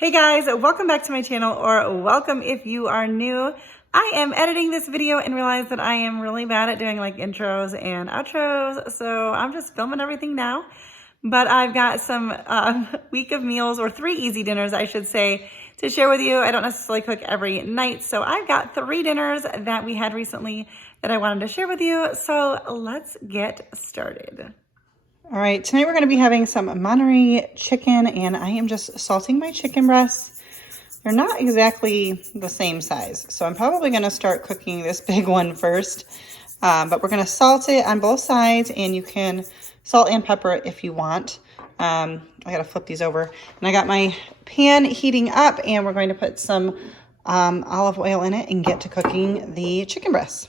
Hey guys, welcome back to my channel, or welcome if you are new. I am editing this video and realize that I am really bad at doing like intros and outros, so I'm just filming everything now. But I've got some week of meals, or 3 easy dinners I should say, to share with you. I don't necessarily cook every night, so I've got 3 dinners that we had recently that I wanted to share with you. So let's get started. All right, tonight we're going to be having some Monterey chicken, and I am just salting my chicken breasts. They're not exactly the same size, so I'm probably going to start cooking this big one first. But we're going to salt it on both sides, and you can salt and pepper it if you want. I got to flip these over. And I got my pan heating up, and we're going to put some olive oil in it and get to cooking the chicken breasts.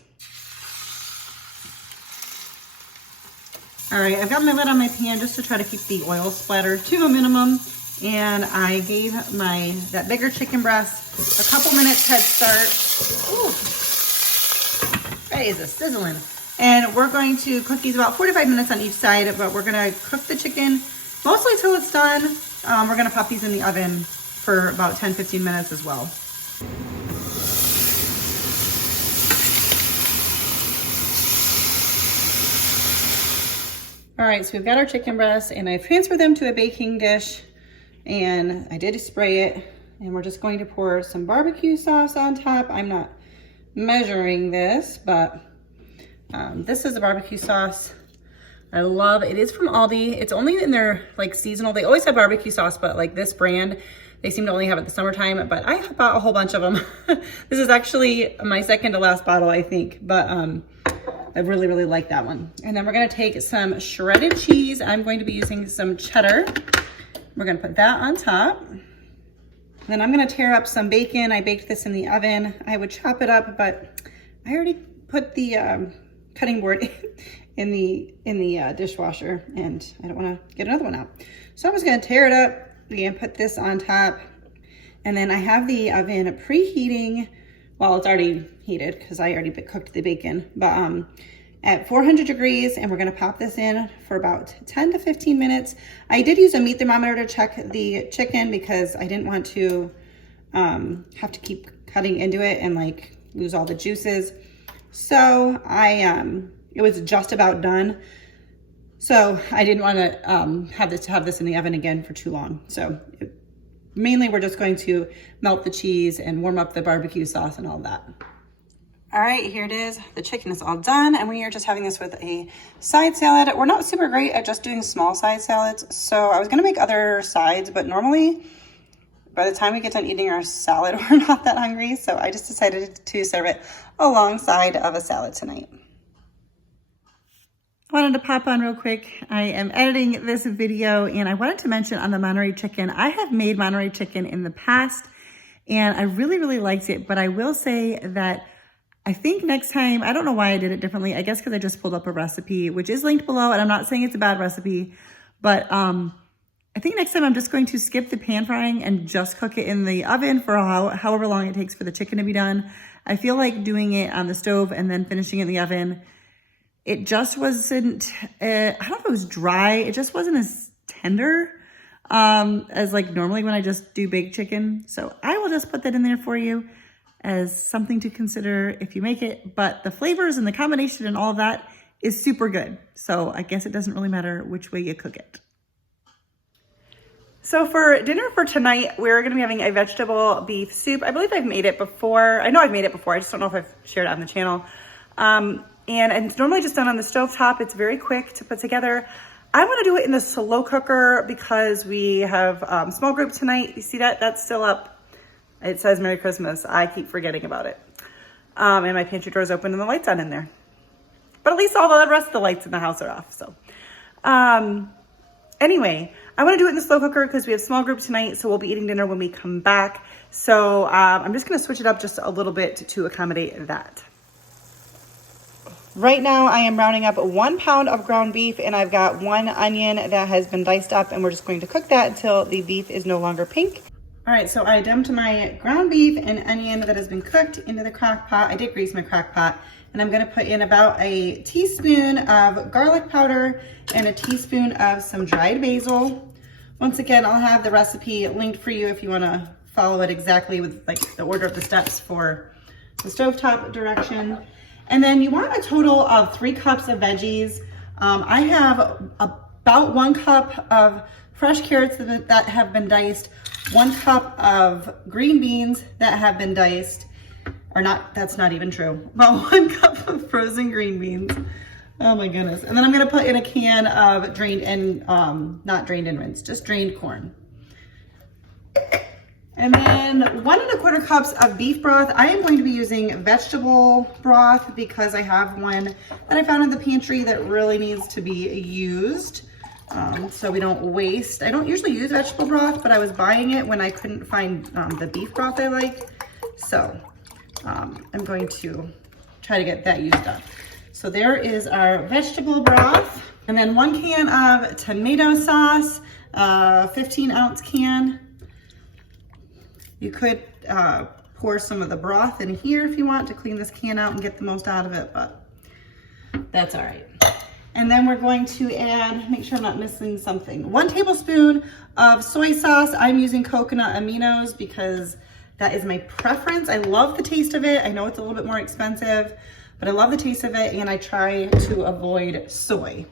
All right, I've got my lid on my pan just to try to keep the oil splatter to a minimum. And I gave that bigger chicken breast a couple minutes head start. Ooh, that is a sizzling. And we're going to cook these about 45 minutes on each side, but we're gonna cook the chicken mostly till it's done. We're gonna pop these in the oven for about 10-15 minutes as well. All right, so we've got our chicken breasts, and I've transferred them to a baking dish, and I did spray it, and we're just going to pour some barbecue sauce on top. I'm not measuring this, but this is the barbecue sauce. I love it. It is from Aldi. It's only in their like seasonal. They always have barbecue sauce, but like this brand, they seem to only have it in the summertime, but I bought a whole bunch of them. This is actually my second to last bottle, I think, but I really, really like that one. And then we're gonna take some shredded cheese. I'm going to be using some cheddar. We're gonna put that on top. And then I'm gonna tear up some bacon. I baked this in the oven. I would chop it up, but I already put the cutting board in the dishwasher, and I don't wanna get another one out. So I'm just gonna tear it up and put this on top. And then I have the oven preheating. Well, it's already heated because I already cooked the bacon, but at 400 degrees, and we're gonna pop this in for about 10 to 15 minutes. I did use a meat thermometer to check the chicken because I didn't want to have to keep cutting into it and like lose all the juices. So it was just about done. So I didn't want to have this in the oven again for too long. So mainly we're just going to melt the cheese and warm up the barbecue sauce and all that. All right, here it is. The chicken is all done, and we are just having this with a side salad. We're not super great at just doing small side salads, so I was gonna make other sides, but normally by the time we get done eating our salad, we're not that hungry, so I just decided to serve it alongside of a salad tonight. I wanted to pop on real quick. I am editing this video, and I wanted to mention on the Monterey chicken, I have made Monterey chicken in the past, and I really, really liked it, but I will say that I think next time, I don't know why I did it differently. I guess because I just pulled up a recipe, which is linked below, and I'm not saying it's a bad recipe, but I think next time I'm just going to skip the pan frying and just cook it in the oven for however long it takes for the chicken to be done. I feel like doing it on the stove and then finishing it in the oven, it just wasn't, I don't know if it was dry, it just wasn't as tender as like normally when I just do baked chicken. So I will just put that in there for you as something to consider if you make it, but the flavors and the combination and all of that is super good. So I guess it doesn't really matter which way you cook it. So for dinner for tonight, we're gonna be having a vegetable beef soup. I believe I've made it before. I know I've made it before. I just don't know if I've shared it on the channel. And it's normally just done on the stovetop. It's very quick to put together. I wanna do it in the slow cooker because we have small group tonight. You see that? That's still up. It says Merry Christmas. I keep forgetting about it. And my pantry door's open and the light's on in there. But at least all the rest of the lights in the house are off, so. Anyway, I wanna do it in the slow cooker because we have small group tonight, so we'll be eating dinner when we come back. So I'm just gonna switch it up just a little bit to accommodate that. Right now I am rounding up 1 pound of ground beef, and I've got 1 onion that has been diced up, and we're just going to cook that until the beef is no longer pink. All right, so I dumped my ground beef and onion that has been cooked into the crock pot. I did grease my crock pot, and I'm gonna put in about a teaspoon of garlic powder and a teaspoon of some dried basil. Once again, I'll have the recipe linked for you if you want to follow it exactly with like the order of the steps for the stovetop direction. And then you want a total of 3 cups of veggies. I have about 1 cup of fresh carrots that have been diced, 1 cup of green beans that have been diced, or not, that's not even true, about 1 cup of frozen green beans. Oh my goodness. And then I'm gonna put in a can of drained and, not drained and rinsed, just drained corn. And then 1 1/4 cups of beef broth. I am going to be using vegetable broth because I have one that I found in the pantry that really needs to be used. So we don't waste. I don't usually use vegetable broth, but I was buying it when I couldn't find the beef broth I like. So I'm going to try to get that used up. So there is our vegetable broth. And then 1 can of tomato sauce, 15-ounce can. You could pour some of the broth in here if you want to clean this can out and get the most out of it, but that's all right. And then we're going to add, make sure I'm not missing something, 1 tablespoon of soy sauce. I'm using coconut aminos because that is my preference. I love the taste of it. I know it's a little bit more expensive, but I love the taste of it and I try to avoid soy.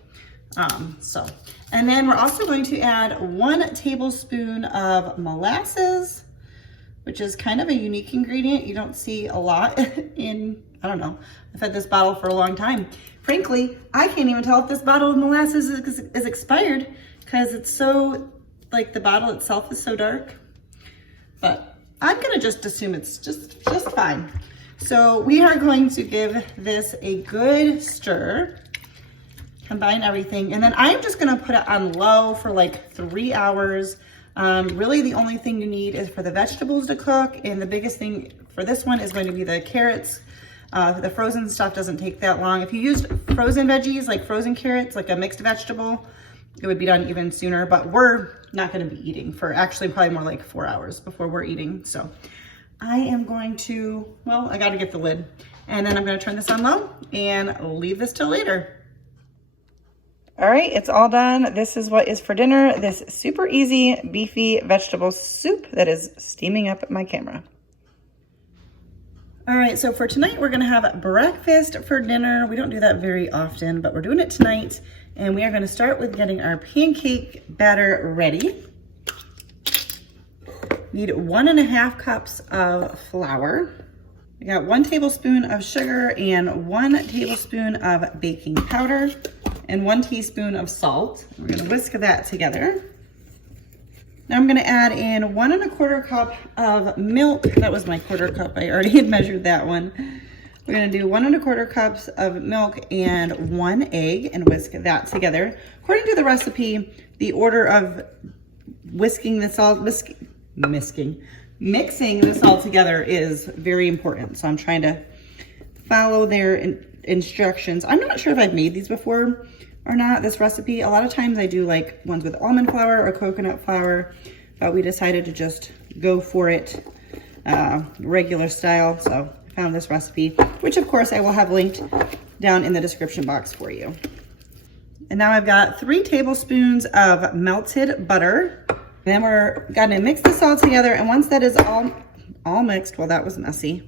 And then we're also going to add 1 tablespoon of molasses, which is kind of a unique ingredient. You don't see a lot in, I don't know, I've had this bottle for a long time. Frankly, I can't even tell if this bottle of molasses is expired because it's so, like the bottle itself is so dark. But I'm gonna just assume it's just fine. So we are going to give this a good stir, combine everything, and then I'm just gonna put it on low for like 3 hours. Really the only thing you need is for the vegetables to cook, and the biggest thing for this one is going to be the carrots. The frozen stuff doesn't take that long. If you used frozen veggies, like frozen carrots, like a mixed vegetable, it would be done even sooner, but we're not gonna be eating for actually probably more like 4 hours before we're eating. So I am going to, well, I gotta get the lid, and then I'm gonna turn this on low and leave this till later. All right, it's all done. This is what is for dinner. This super easy beefy vegetable soup that is steaming up my camera. All right, so for tonight, we're gonna have breakfast for dinner. We don't do that very often, but we're doing it tonight. And we are gonna start with getting our pancake batter ready. Need 1 1/2 cups of flour. I got 1 tablespoon of sugar and 1 tablespoon of baking powder and 1 teaspoon of salt. We're gonna whisk that together. Now I'm gonna add in 1 1/4 cup of milk. That was my 1/4 cup, I already had measured that one. We're gonna do 1 1/4 cups of milk and 1 egg and whisk that together. According to the recipe, the order of mixing this all together is very important. So I'm trying to follow their instructions. I'm not sure if I've made these before or not, this recipe. A lot of times I do like ones with almond flour or coconut flour, but we decided to just go for it regular style. So I found this recipe, which of course I will have linked down in the description box for you. And now I've got 3 tablespoons of melted butter. And then we're gonna mix this all together. And once that is all mixed, well, that was messy.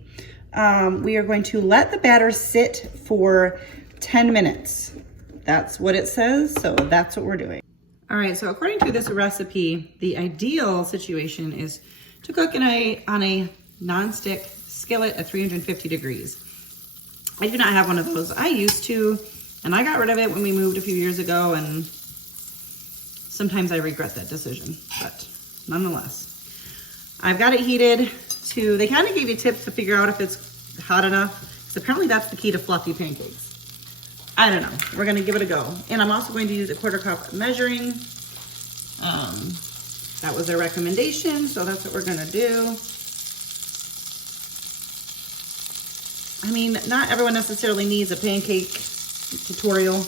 We are going to let the batter sit for 10 minutes. That's what it says, so that's what we're doing. All right, so according to this recipe, the ideal situation is to cook on a nonstick skillet at 350 degrees. I do not have one of those. I used to, and I got rid of it when we moved a few years ago, and sometimes I regret that decision, but nonetheless. I've got it heated to, they kind of gave you tips to figure out if it's hot enough, because apparently that's the key to fluffy pancakes. I don't know, we're gonna give it a go. And I'm also going to use a 1/4 cup measuring. That was their recommendation, so that's what we're gonna do. I mean, not everyone necessarily needs a pancake tutorial,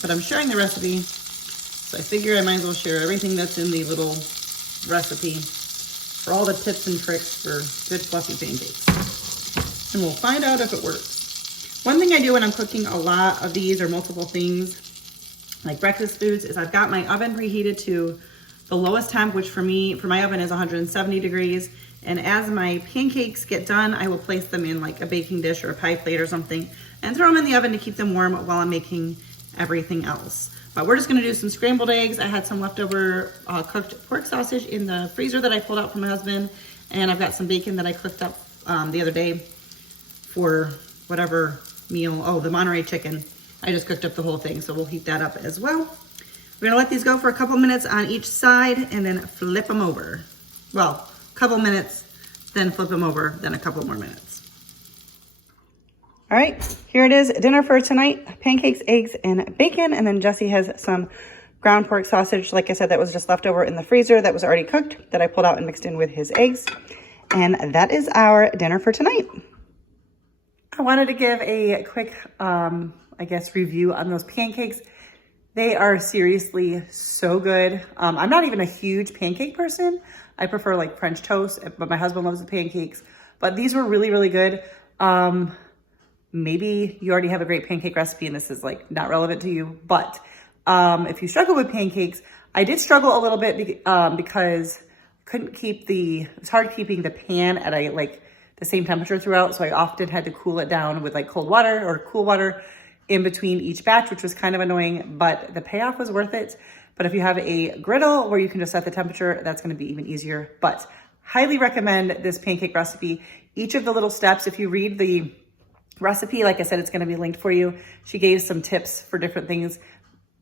but I'm sharing the recipe, so I figure I might as well share everything that's in the little recipe for all the tips and tricks for good fluffy pancakes. And we'll find out if it works. One thing I do when I'm cooking a lot of these or multiple things, like breakfast foods, is I've got my oven preheated to the lowest temp, which for my oven is 170 degrees. And as my pancakes get done, I will place them in like a baking dish or a pie plate or something and throw them in the oven to keep them warm while I'm making everything else. But we're just gonna do some scrambled eggs. I had some leftover cooked pork sausage in the freezer that I pulled out from my husband. And I've got some bacon that I cooked up the other day for whatever meal. Oh, the Monterey Chicken. I just cooked up the whole thing, so we'll heat that up as well. We're gonna let these go for a couple minutes on each side and then flip them over. Well, a couple minutes, then flip them over, then a couple more minutes. All right, here it is, dinner for tonight. Pancakes, eggs, and bacon. And then Jesse has some ground pork sausage, like I said, that was just left over in the freezer that was already cooked, that I pulled out and mixed in with his eggs. And that is our dinner for tonight. I wanted to give a quick, I guess, review on those pancakes. They are seriously so good. I'm not even a huge pancake person. I prefer like French toast, but my husband loves the pancakes. But these were really, really good. Maybe you already have a great pancake recipe and this is like not relevant to you. But if you struggle with pancakes, I did struggle a little bit because I couldn't keep it's hard keeping the pan at the same temperature throughout. So I often had to cool it down with like cold water or cool water in between each batch, which was kind of annoying, but the payoff was worth it. But if you have a griddle where you can just set the temperature, that's gonna be even easier. But highly recommend this pancake recipe. Each of the little steps, if you read the recipe, like I said, it's gonna be linked for you. She gave some tips for different things,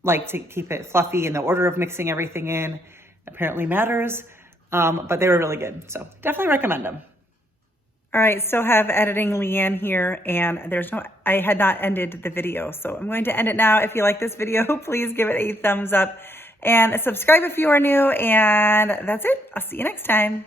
like to keep it fluffy and the order of mixing everything in apparently matters. But they were really good. So definitely recommend them. All right, still have editing Leanne here, and I had not ended the video, so I'm going to end it now. If you like this video, please give it a thumbs up and subscribe if you are new, and that's it. I'll see you next time.